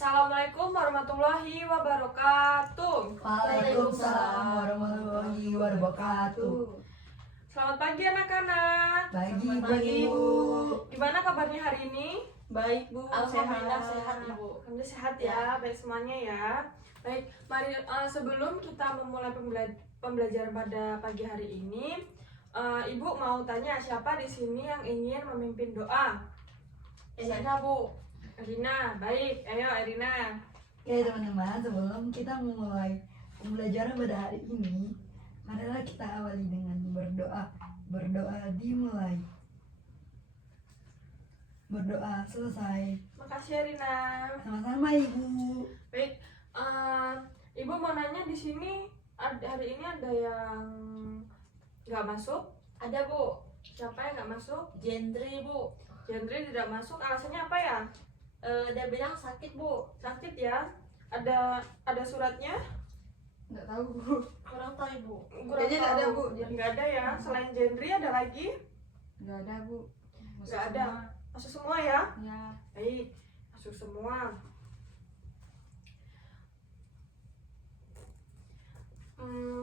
Assalamualaikum warahmatullahi wabarakatuh. Waalaikumsalam warahmatullahi wabarakatuh. Selamat pagi anak-anak. Pagi Bu. Gimana kabarnya hari ini? Baik Bu, Alhamdulillah sehat Ibu. Alhamdulillah sehat ya, baik semuanya ya. Baik, mari sebelum kita memulai pembelajaran pada pagi hari ini, Ibu mau tanya siapa di sini yang ingin memimpin doa? Erina Bu. Erina, baik. Ayo Erina. Oke teman-teman, sebelum kita memulai pembelajaran pada hari ini, marilah kita awali dengan berdoa. Berdoa dimulai. Berdoa selesai. Makasih Erina. Sama-sama Ibu. Baik, Ibu mau nanya di sini hari ini ada yang nggak masuk? Ada Bu. Siapa yang nggak masuk? Jendri Bu. Jendri tidak masuk. Alasannya apa ya? Dia bilang sakit Bu. Sakit ya? Ada suratnya? Nggak tahu Bu. Kurang tahu Ibu. Kurang Kayaknya nggak ada, tahu. Bu. Nggak ada ya. Selain Jendri ada lagi? Nggak ada Bu. Nggak ada. Masuk semua ya? Ya. Baik, masuk semua.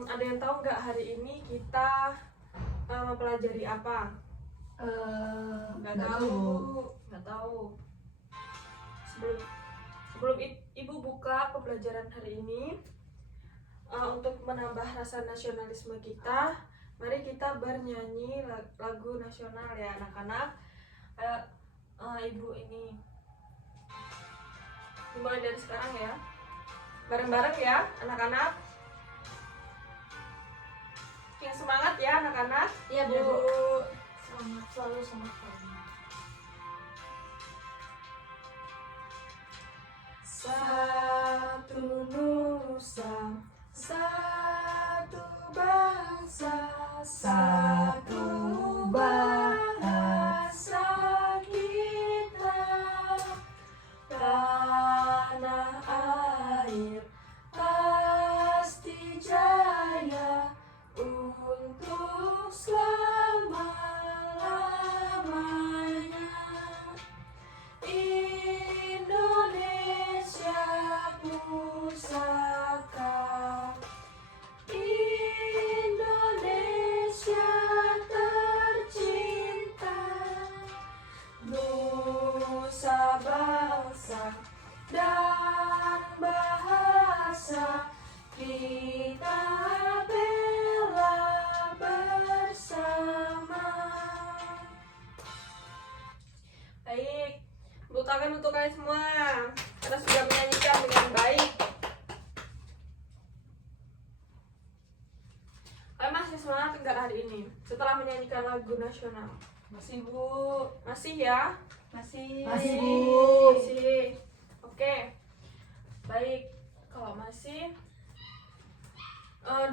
Ada yang tahu nggak hari ini kita mempelajari apa? Nggak tahu. Sebelum Ibu buka pembelajaran hari ini, untuk menambah rasa nasionalisme kita, mari kita bernyanyi lagu nasional ya anak-anak. Ibu ini dimulai dari sekarang ya, bareng-bareng ya anak-anak. Yang semangat ya anak-anak. Iya Bu. Yuk. Semangat selalu semangat. Satu nusa, satu bangsa, Satu bahasa kita, tanah air pasti jaya untuk selama-lamanya. Indonesia pusaka, Indonesia tercinta, nusa bangsa dan bahasa kita bela bersama. Baik, tepuk tangan untuk kalian semua karena sudah menyanyikan dengan baik. Kalian masih semangat enggak hari ini setelah menyanyikan lagu nasional? Masih Bu. Masih ya? Masih. Masih Bu. Masih. Oke. Baik, kalau masih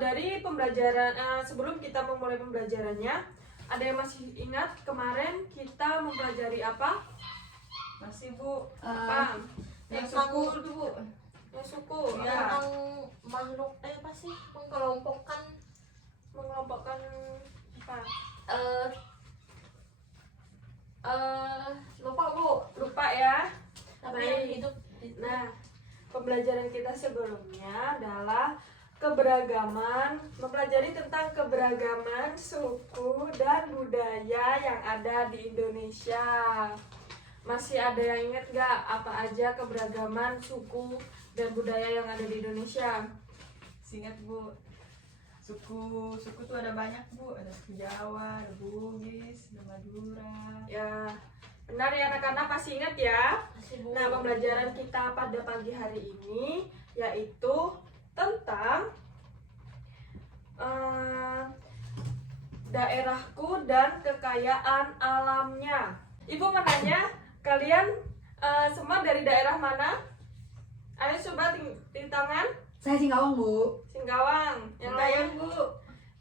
dari pembelajaran sebelum kita memulai pembelajarannya, ada yang masih ingat kemarin kita mempelajari apa? Masih Bu. Apa? Yang suku. suku itu Bu. Yang suku. Ya, Apa? tentang makhluk apa sih? Mengelompokkan Mengelompokkan apa? lupa Bu. Lupa ya. Tapi Baik. yang hidup Nah, pembelajaran kita sebelumnya adalah keberagaman, mempelajari tentang keberagaman suku dan budaya yang ada di Indonesia. Masih ada yang ingat gak apa aja keberagaman suku dan budaya yang ada di Indonesia? Singkat Bu. Suku tuh ada banyak Bu. Ada suku Jawa, ada Bugis, ada Madura. Ya, benar ya anak-anak, masih ingat ya? Masih Bu. Nah, pembelajaran kita pada pagi hari ini yaitu tentang daerahku dan kekayaan alamnya. Ibu mau nanya, kalian semua dari daerah mana? Ayo coba di tangan. Saya Singkawang Bu. Singkawang. Yang lain? Bu.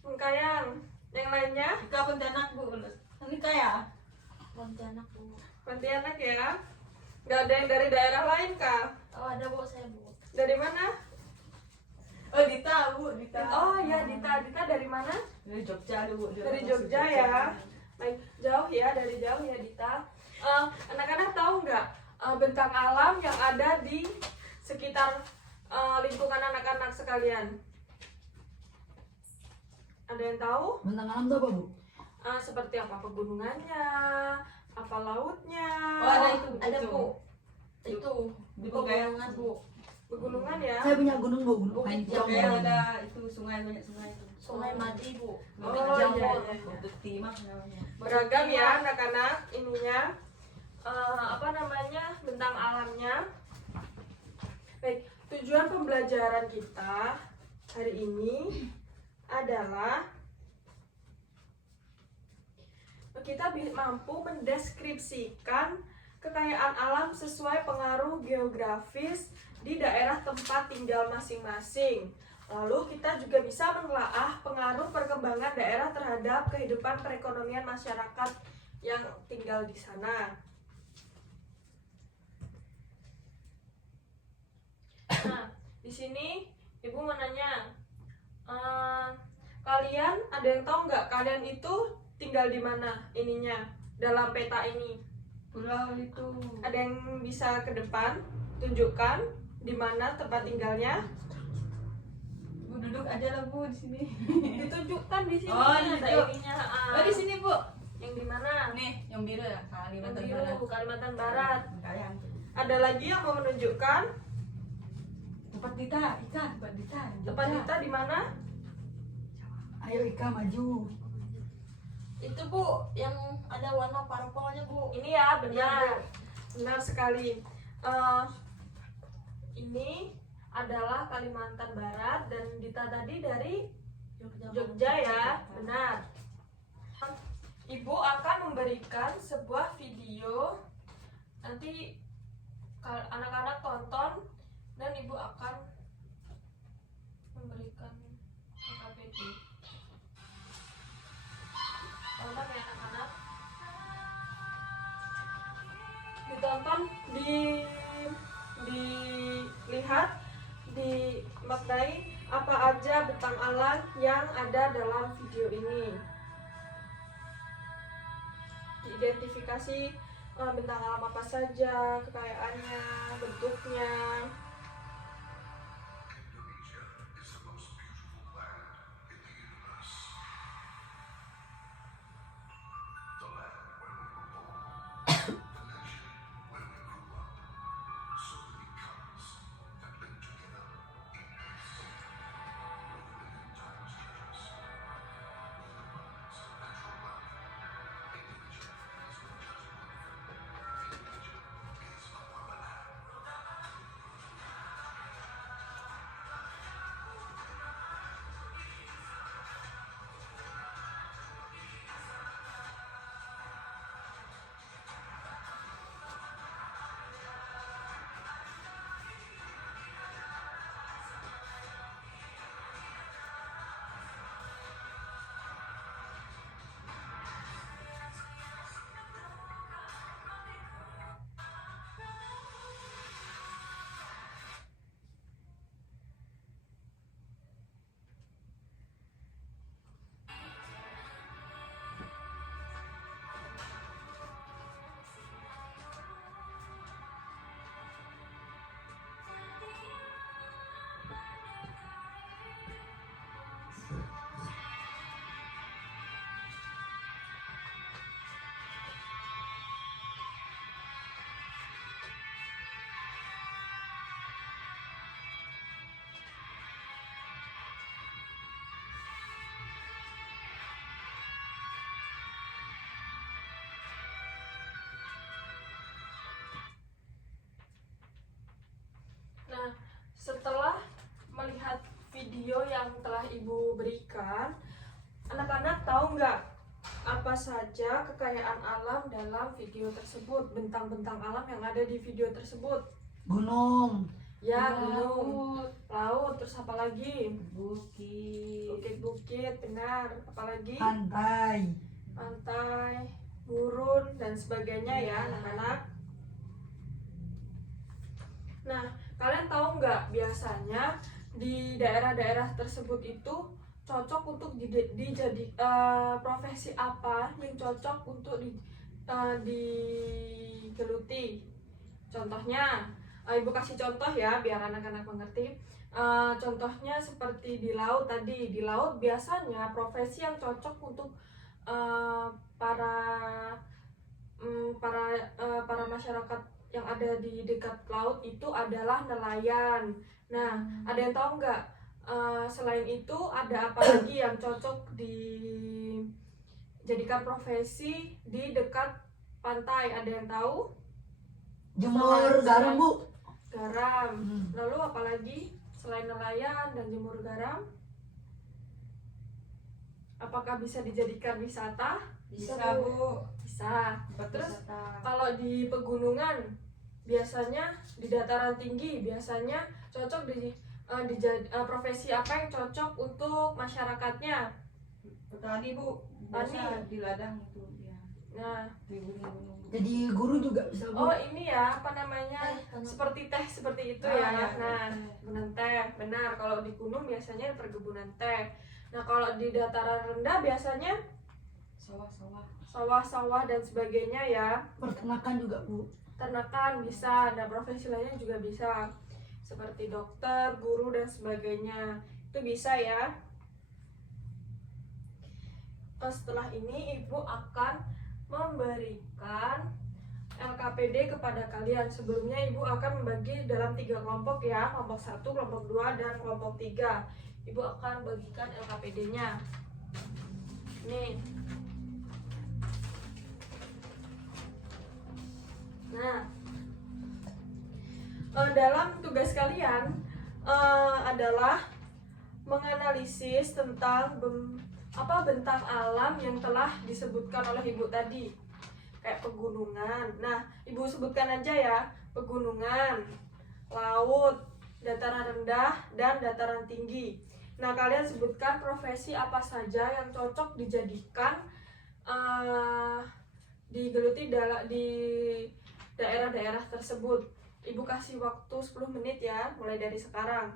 Singkayang. Yang lainnya? Kita Pontianak Bu. Ini kaya. Pontianak Bu. Pontianak ya. Gak ada yang dari daerah lain kah? Oh ada Bu, saya Bu. Dari mana? Oh Dita Bu, Dita. Oh ya, Dita. Dita dari mana? Dari Jogja ada Bu. Dari Jogja ya. Baik, jauh ya, dari jauh ya Dita. Anak-anak tahu nggak bentang alam yang ada di sekitar lingkungan anak-anak sekalian? Ada yang tahu? Bentang alam itu apa, Bu? Seperti apa pegunungannya, apa lautnya? Oh, ada itu. Ada itu. Bu. Itu Di pegunungan Bu. Pegunungan ya. Saya punya gunung, Bu. Gunung Bukit Pancong. Kayak ada itu sungai, banyak sungai itu. Sungai Madi Bu. Oh, Bukit iya, Jamur. iya, iya. Bukit Timah namanya. Beragam ya anak-anak ininya. Apa namanya, bentang alamnya. Baik, tujuan pembelajaran kita hari ini adalah kita mampu mendeskripsikan kekayaan alam sesuai pengaruh geografis di daerah tempat tinggal masing-masing. Lalu kita juga bisa menelaah pengaruh perkembangan daerah terhadap kehidupan perekonomian masyarakat yang tinggal di sana. Nah, di sini Ibu mau nanya, kalian ada yang tahu nggak kalian itu tinggal di mana ininya dalam peta ini? Pulau itu. Ada yang bisa ke depan tunjukkan di mana tempat tinggalnya? Bu duduk aja lah Bu di sini. Ditunjukkan di sini Oh, ada ditunjuk. ininya. Oh di sini Bu. Yang di mana? Nih yang biru ya, Yang Kalimantan biru, Barat. Kalimantan Barat. Kayak Ada lagi yang mau menunjukkan tempat Dita, tempat Dita. tempat kita di mana? Ayo Ika maju. Itu Bu yang ada warna purple-nya Bu. Ini ya, Iya, benar. Benar sekali. Ini adalah Kalimantan Barat dan Dita tadi dari Jogja ya, benar. Ibu akan memberikan sebuah video, nanti anak-anak tonton dan ibu akan memberikan KKPD. Tonton ya anak-anak. Ditonton, dilihat, dimaknai apa aja bentang alam yang ada dalam video ini. Diidentifikasi bentang alam apa saja, kekayaannya, bentuknya. Nah, setelah melihat video yang telah ibu berikan, anak-anak tahu nggak apa saja kekayaan alam dalam video tersebut, bentang-bentang alam yang ada di video tersebut? Gunung. Ya, gunung, laut, terus apa lagi? Bukit. Bukit-bukit, benar. Apalagi? Pantai. Pantai, gurun, dan sebagainya ya, anak-anak. Nah, kalian tahu nggak biasanya di daerah-daerah tersebut itu cocok untuk profesi apa yang cocok untuk digeluti? Contohnya Ibu kasih contoh ya biar anak-anak mengerti. Contohnya seperti di laut tadi. Di laut biasanya profesi yang cocok untuk eh, para para masyarakat yang ada di dekat laut itu adalah nelayan. Nah, ada yang tahu nggak? Selain itu ada apa lagi yang cocok dijadikan profesi di dekat pantai? Ada yang tahu? Jemur garam Bu. Garam. Lalu apa lagi selain nelayan dan jemur garam? Apakah bisa dijadikan wisata? Bisa Bu. Bisa. Tempat Terus wisata. kalau di pegunungan biasanya di dataran tinggi biasanya cocok profesi apa yang cocok untuk masyarakatnya? Petani Bu. Petani. Biasa di ladang itu ya. Nah, Di gunung-gunung. Jadi guru juga bisa Bu. oh ini ya apa namanya Teh, tanam. seperti teh seperti itu Ah, ya. ya, Nah, teh. perkebunan teh benar. Kalau di gunung biasanya perkebunan teh. Nah, kalau di dataran rendah biasanya Sawah-sawah. sawah-sawah dan sebagainya ya. Peternakan juga Bu. Ternakan bisa, ada profesi lainnya juga bisa seperti dokter, guru dan sebagainya itu bisa ya. Setelah ini ibu akan memberikan LKPD kepada kalian. Sebelumnya ibu akan membagi dalam 3 kelompok ya, kelompok 1, kelompok 2 dan kelompok 3. Ibu akan bagikan LKPD-nya. Nih. Nah, dalam tugas kalian adalah menganalisis tentang bentang alam yang telah disebutkan oleh ibu tadi, kayak pegunungan. Nah, ibu sebutkan aja ya: pegunungan, laut, dataran rendah, dan dataran tinggi. Nah, kalian sebutkan profesi apa saja yang cocok dijadikan digeluti di daerah-daerah tersebut. Ibu kasih waktu 10 menit ya, mulai dari sekarang.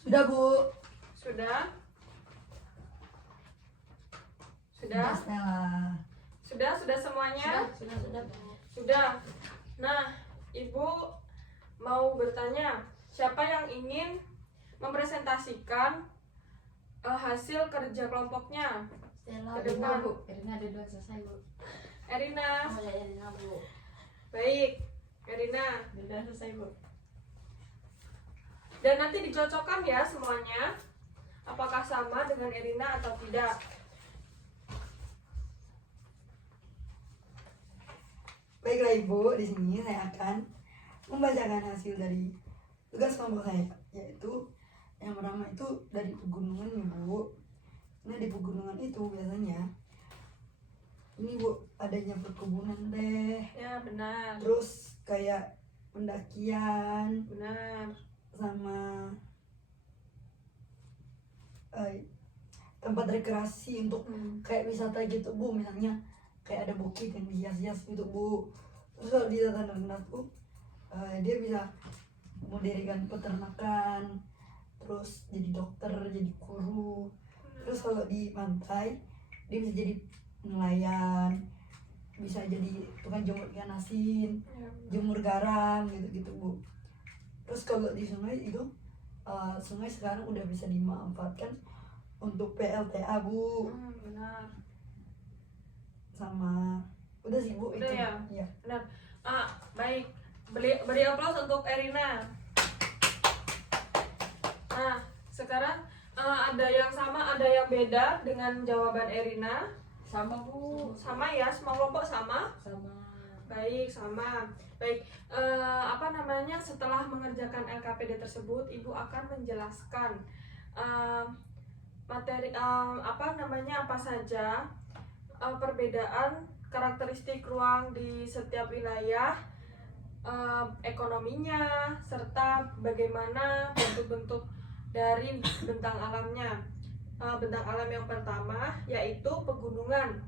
Sudah Bu. Sudah? Sudah Sudah? Stella. Sudah semuanya? Sudah. Sudah. Nah, ibu mau bertanya, siapa yang ingin mempresentasikan hasil kerja kelompoknya? Stella, Ke depan. Bu. Erina ada dua selesai Bu. Erina. Sama Erina Bu. Baik, Erina. Udah selesai Bu. Dan nanti dicocokkan ya semuanya, apakah sama dengan Erina atau tidak. Baiklah Ibu, di sini saya akan membacakan hasil dari tugas kelompok saya, yaitu yang pertama itu dari pegunungan Ibu. Nah, di pegunungan itu biasanya ini Bu, adanya perkebunan teh, Ya, benar. terus kayak pendakian Benar. sama tempat rekreasi untuk kayak wisata gitu Bu. Misalnya kayak ada bukit yang dihias-hias gitu Bu. Terus kalau di dataran rendah tuh dia bisa mendirikan peternakan, terus jadi dokter, jadi guru. Terus kalau di pantai dia bisa jadi nelayan, bisa jadi tukang jemur ikan asin, Ya, jemur garam gitu-gitu Bu. Terus kalau di sungai itu sungai sekarang udah bisa dimanfaatkan untuk PLTA Bu. benar. Sama udah sih Bu. Udah itu ya? Iya. Benar. Baik. Beri aplaus untuk Erina. Nah, sekarang ada yang sama, ada yang beda dengan jawaban Erina. Sama Bu. Sama ya, semua kelompok sama. Sama. Baik, sama. Baik, setelah mengerjakan LKPD tersebut, Ibu akan menjelaskan materi apa saja perbedaan karakteristik ruang di setiap wilayah, ekonominya, serta bagaimana bentuk-bentuk dari bentang alamnya. Bentang alam yang pertama yaitu pegunungan.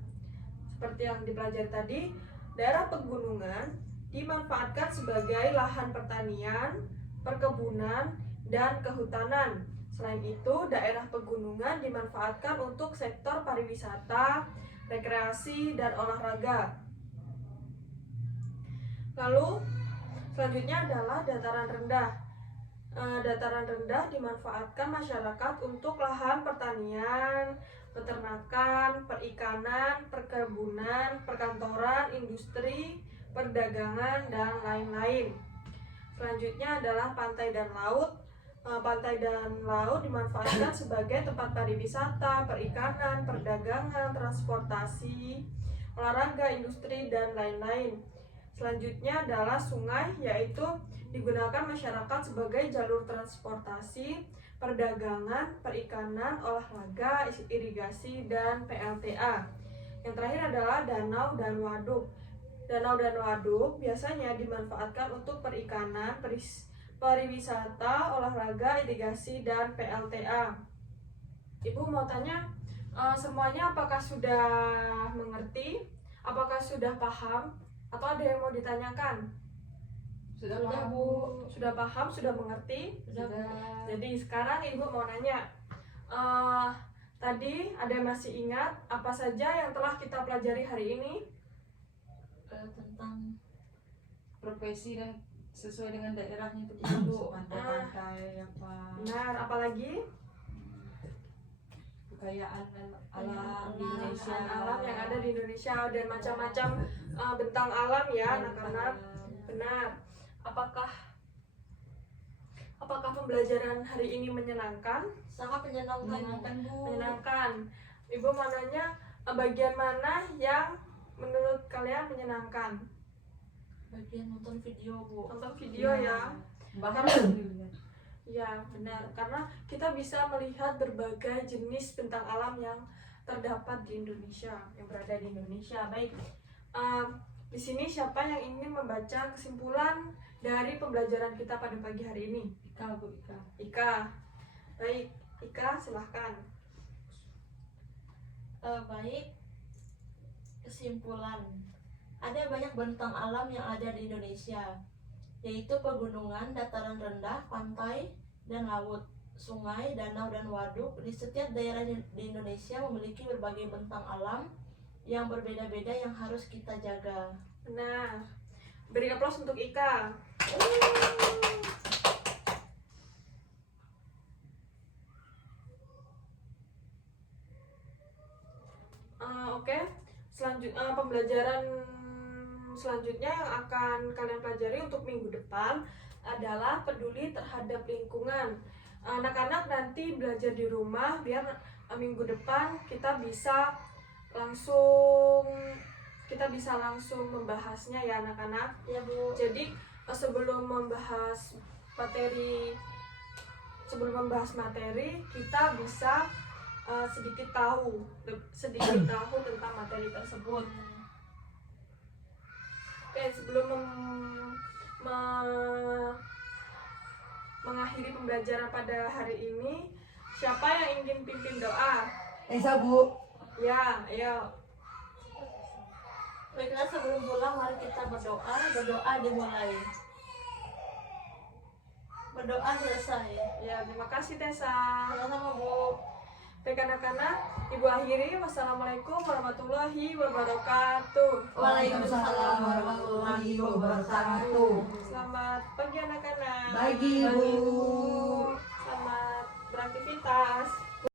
Seperti yang dipelajari tadi, daerah pegunungan dimanfaatkan sebagai lahan pertanian, perkebunan, dan kehutanan. Selain itu, daerah pegunungan dimanfaatkan untuk sektor pariwisata, rekreasi, dan olahraga. Lalu, selanjutnya adalah dataran rendah. Dataran rendah dimanfaatkan masyarakat untuk lahan pertanian, peternakan, perikanan, perkebunan, perkantoran, industri, perdagangan, dan lain-lain. Selanjutnya adalah pantai dan laut. Pantai dan laut dimanfaatkan sebagai tempat pariwisata, perikanan, perdagangan, transportasi, olahraga, industri, dan lain-lain. Selanjutnya adalah sungai, yaitu digunakan masyarakat sebagai jalur transportasi, perdagangan, perikanan, olahraga, irigasi, dan PLTA. Yang terakhir adalah danau dan waduk. Danau dan waduk biasanya dimanfaatkan untuk perikanan, pariwisata, olahraga, irigasi, dan PLTA. Ibu mau tanya, semuanya apakah sudah mengerti? Apakah sudah paham? Atau ada yang mau ditanyakan? Sudah Sudah, paham, Bu. Sudah paham? Sudah mengerti? Sudah, Bu. Jadi sekarang Ibu mau nanya, tadi ada yang masih ingat apa saja yang telah kita pelajari hari ini? Tentang profesi dan sesuai dengan daerahnya itu Iya, Bu. pantai-pantai apa Benar, apalagi? kekayaan alam di Alam, Indonesia, Alam yang ada di Indonesia dan macam-macam bentang alam ya anak-anak. Benar. Apakah pembelajaran hari ini menyenangkan? sangat menyenangkan, Bu. menyenangkan, Bu. Menyenangkan. Ibu mau nanya bagian mana yang menurut kalian menyenangkan? Bagian nonton video, Bu. Nonton video ya. Bahas Ya, benar. Karena kita bisa melihat berbagai jenis bentang alam yang terdapat di Indonesia, yang berada di Indonesia. Baik, di sini siapa yang ingin membaca kesimpulan dari pembelajaran kita pada pagi hari ini? Ika, Bu, Ika. Ika. Baik, Ika silahkan. Baik, kesimpulan. Ada banyak bentang alam yang ada di Indonesia, yaitu pegunungan, dataran rendah, pantai, dan laut, sungai, danau, dan waduk. Di setiap daerah di Indonesia memiliki berbagai bentang alam yang berbeda-beda yang harus kita jaga. Nah, beri aplaus untuk Ika. Oke, selanjutnya pembelajaran selanjutnya yang akan kalian pelajari untuk minggu depan adalah peduli terhadap lingkungan. Anak-anak nanti belajar di rumah biar minggu depan kita bisa langsung membahasnya ya anak-anak. Ya, Bu. Jadi sebelum membahas materi kita bisa sedikit tahu tentang materi tersebut. Oke, sebelum mengakhiri pembelajaran pada hari ini, siapa yang ingin pimpin doa? Esa, Bu. Ya, ayo. Baiklah, sebelum pulang mari kita berdoa. Berdoa dimulai. Berdoa selesai. Ya, terima kasih Tessa. Sama-sama, Bu. Baik anak-anak, Ibu akhiri. Wassalamualaikum warahmatullahi wabarakatuh. Waalaikumsalam warahmatullahi wabarakatuh. Selamat pagi anak-anak. Pagi, Bu. Selamat beraktivitas.